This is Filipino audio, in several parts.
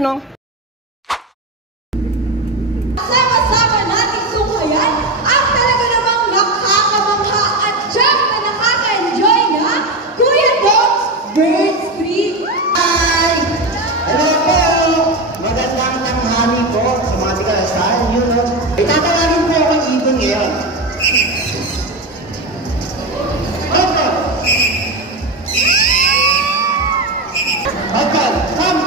yun, oh. Sama-sama nating sukayan ang talaga namang nakakamangha at tiyak na nakaka-enjoy na Kuya Dog's Bird Street. Hi! Hello po! Magandang tanghali po sa mga tigalasal. Yun, no? Itatawagin po akong ibon ngayon. Control! Control, come!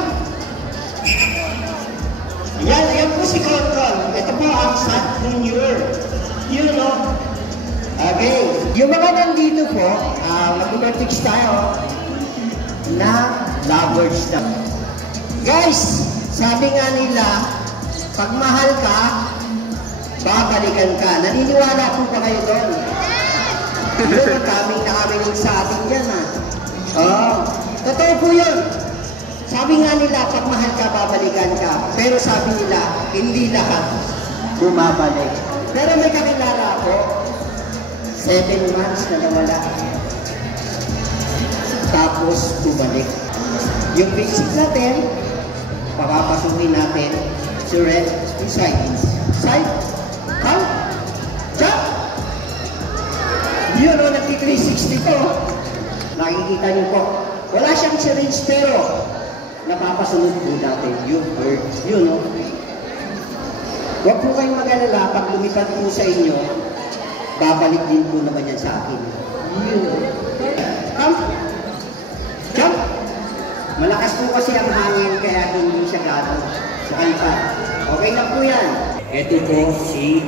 Yan po si Control. Ito po ang Sun Junior. Yun, no? Okay. Yung mga nandito po, mag-practice tayo na lovers na. Guys, sabi nga nila, pag mahal ka, babalikan ka. Naniniwala po ba kayo doon? Yun, kaming nakarinig sa atin yan, ha? Oo. Totoo po yun. Sabi nga nila, pag mahal ka, babalikan ka. Pero sabi nila, hindi lahat bumabalik. Pero may kakilala ako, 7 months na nawala. Tapos, bumalik. Yung basic natin, papapasukin natin si Red inside. Side, out, jump! Yun o, nagti-360 po. Nakikita niyo po. Wala siyang syringe pero napapasunod po natin yung bird. Yun o. Huwag po kayong mag-alala. Pag lumipad po sa inyo, babalik din po naman yan sa akin. Yun o. Come. Jump. Malakas po kasi ang hangin kaya hindi siya gano'n sa kalipa. Okay na po yan. Ito po si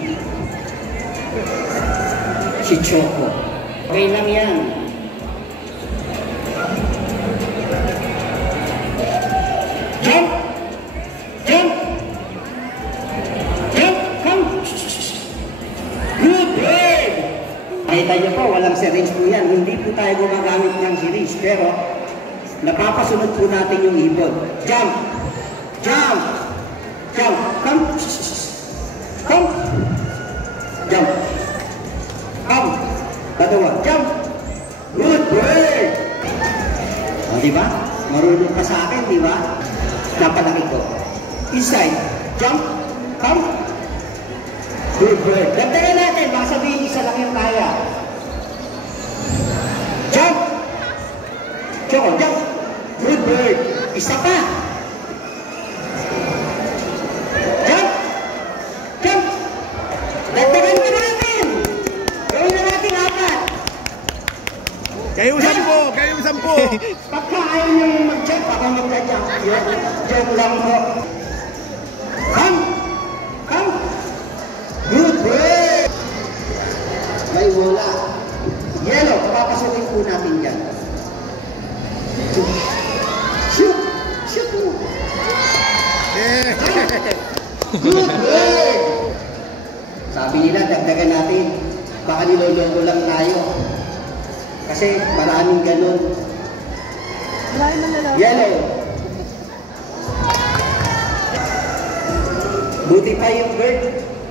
Choco. Okay lang yan. Jump! Jump! Jump! Come! Good bird! Nakita niyo po, walang syringe po yan. Hindi po tayo gumagamit ng syringe. Pero, napapasunod po natin yung ibon. Jump! Jump! Jump! Come! Come! Jump! Come! Dalawa. Jump! Good bird! O, diba? Marunong ka sa akin, diba? Napalaki ko. Inside. Jump. Come. Good bird. Dagdagan natin. Baka sabihin isa lang yung kaya. Jump. Choco, jump. Good bird. Isa pa. Jump. Jump. Dagdagan ka natin. Gawin na natin 4. Kayong 10. Kayong 10. Pagka ayaw nyo mag-jump, ako mag-jump. Jump lang mo. Come! Come! Good bird! May wala. Yellow, papapasukin po natin dyan. Shoot! Shoot mo! Good bird! Sabi nila, dagdagan natin. Baka niloloko lang tayo. Kasi maraming ganun. Yellow. Buti pa yung bird,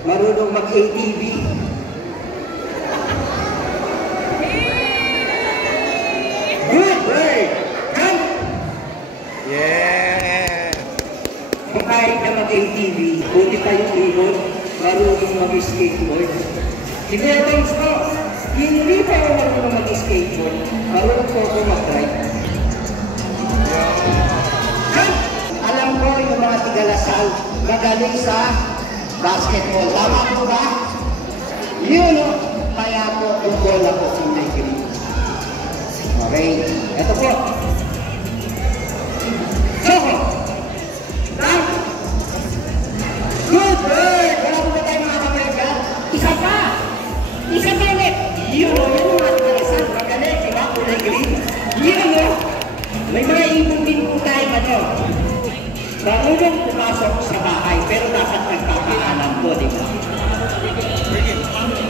marunong mag-ATV. Good bird! Jump! Yeah! Kung kahit na mag-ATV, buti pa yung ibon, marunong mag-skateboard. Si Kuya James po, hindi pa ako marunong mag-skateboard, marunong po ako mag-ride. Alam ko yung mga tigalasal magaling sa basketball. Tama po ba? Yun o. Kaya po yung bola po kulay green. Okay. Ito po. Choco. Down. Good bird. Wala po ba tayo mga kamerga? Isa pa. Isa pa ulit. Yun o. Yun yung mga tigalasal. Magaling. Diba? Kulay green. Yun o. May mga ibon din po tayo ano. Marunong pumasok sa bahay, pero dapat nagpapaalam po, di ba?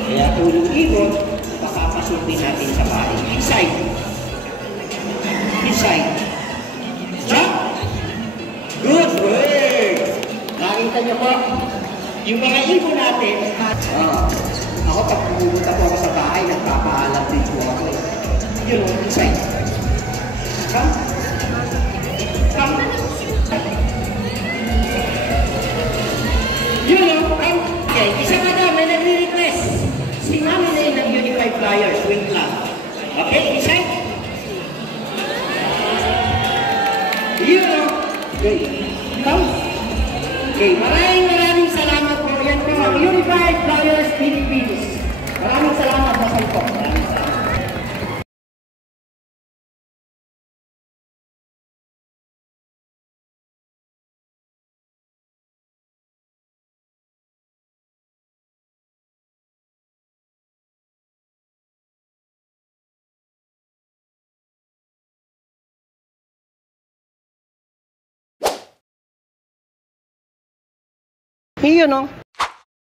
Kaya tulong ibon, pakapasukin natin sa bahay. Inside. Inside. Jump! Good bird! Nakita niyo po, yung mga ibon natin, ako pag pumunta po ako sa bahay, nagpapaalam din po ako. Yun, inside. Come. Come. Okay, isa. Yun o. Okay. Come. Okay, maraming salamat po. Yan po ang Unified Flyers Philippines. Maraming salamat sa po. Maraming salamat. Yun o.